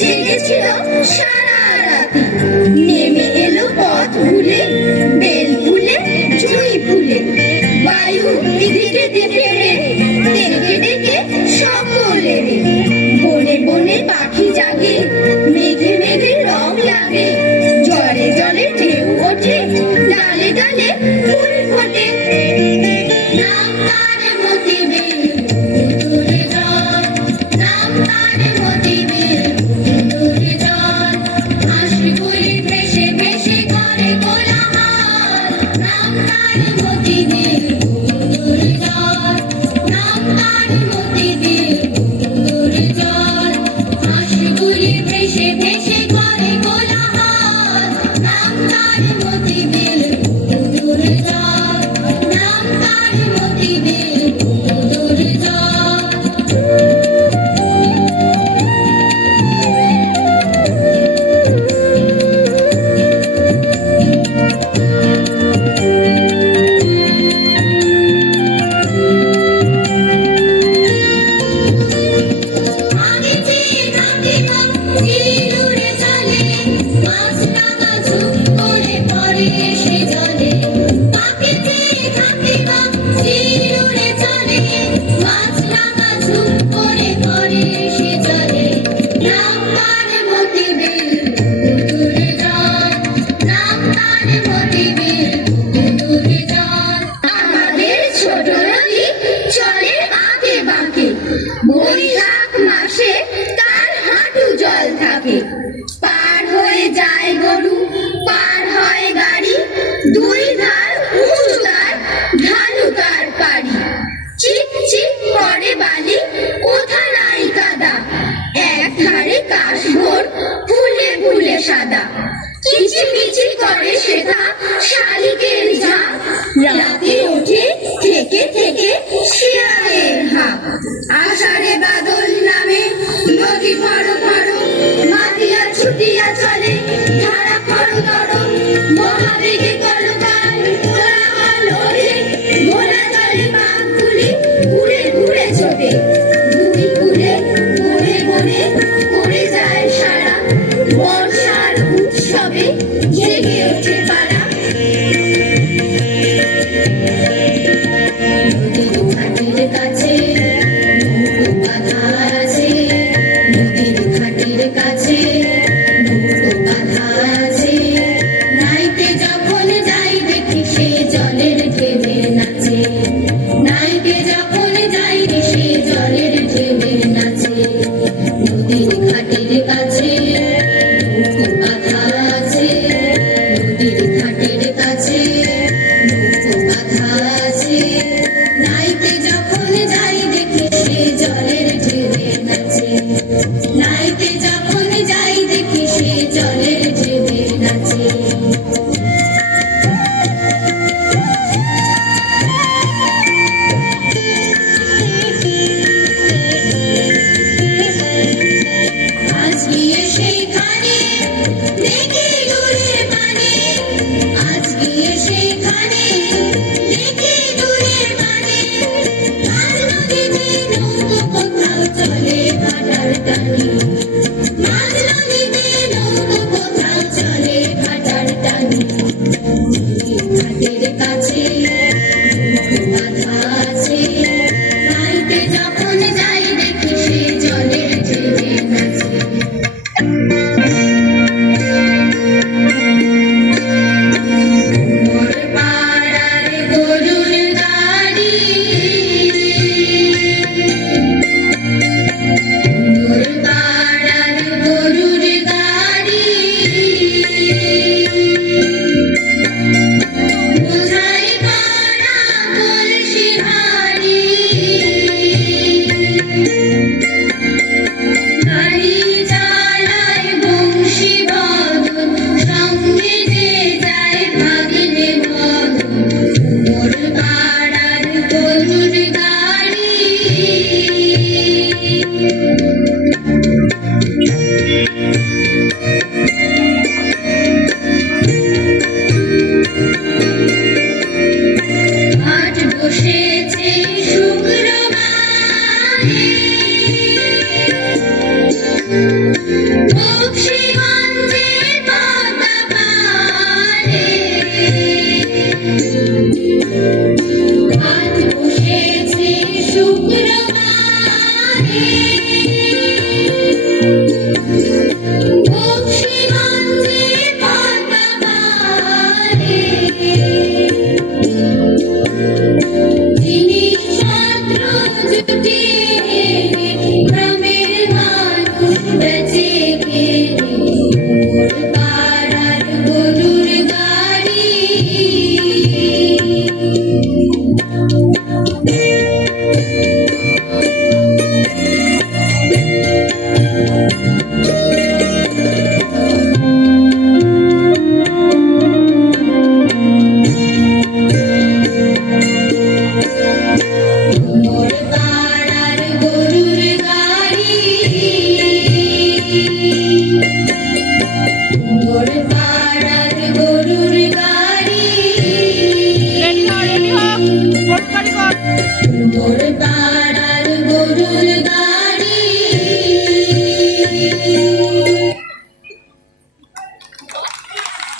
জেগেছিল সারা রাতি। নেমে এলো পথ ভুলে, বেল ফুলে জুঁই ফুলে, বায়ু দিকে দিকে রে, ডেকে ডেকে সকলে রে। বনে বনে পাখি জাগে, মেঘে মেঘে রং লাগে, জলে জলে ঢেউ ওঠে, ডালে ডালে ফুল ফোটে। নাম তার মতি বেল, পুতুলে জল, নাম তার মতি বেল, পুতুলে জল, হাঁসগুলি ভেসে ভেসে করে কোলাহল। নাম তার মতি বেল, পুতুলে জল, নাম তার মতি বেল, পুতুলে জল, হাঁসগুলি ভেসে ভেসে করে কোলাহল। নাম তার মতি বেল, পুতুলে জল, নাম তার মতি বেল, পুতুলে জল। আগে চেয়ে থাকিব তীর উড়ে চলে, মাছ রাঙা ঝুপ করে পড়ে এসে জলে। আগে চেয়ে থাকিব তীর উড়ে চলে, মাছ রাঙা ঝুপ করে পড়ে এসে জলে। নাম তার মতি বেল, পুতুলে জল, নাম তার মতি বেল, পুতুলে জল। আমাদের ছোট নদী চলে আগে বাঁকে, বৈশাখ মাসে তার হাঁটু জল থাকে। পার হয়ে যায় গরু, পার হয় গাড়ি, দুই ধার উঁচু তার, ঢালু তার পাড়ি। চিপ চিপ করে বালি, কোথা নাই কাদা, এক ধারে কাশভোর ফুলে ফুলে সাদা। কিচিমিচি করে সেথা শালিকের ঝাঁক, রাতে ওঠে থেকে থেকে শিয়ালের হাঁক। আষাঢ়ে বাদল নামে নদী ফড় ফড়, মাতিয়া ছুটিয়া চলে ধারা খড় তড়। মহাবেগে কলকার কোলাহল ওঠে, ঘোলা জলে পাক তুলি ঘুরে ঘুরে ছোটে। দুই কূলে বনে বনে করে যায় সারা, বর্ষার উৎসবে জেগে ওঠে পাড়া। নদীর ঘাটের কাছে নৌকো বাঁধা আছে, নদীর ঘাটের কাছে নৌকো বাঁধা আছে। নাইতে যখন যাই দেখি সে জলের ঢেউয়ে নাচে, নাইতে যখন যাই সে জলের ঢেউয়ে নাচে। নদীর ঘাটের কাছে নৌকো বাঁধা আছে, নদীর ঘাটের কাছে নৌকো বাঁধা আছে। নাইতে যখন যাই দেখি সে জলের ঢেউয়ে নাচে, নাইতে যখন যাই দেখি সে জলের ঢেউয়ে নাচে। আজ গিয়ে সেইখানে দেখি দূরের পানে, আজ গিয়ে সেইখানে দেখি দূরের পানে। মাঝ নদীতে নৌকো কোথাও চলে ভাটার টানে, মাঝ নদীতে নৌকো কোথাও চলে ভাটার টানে। নদীর ঘাটের কাছে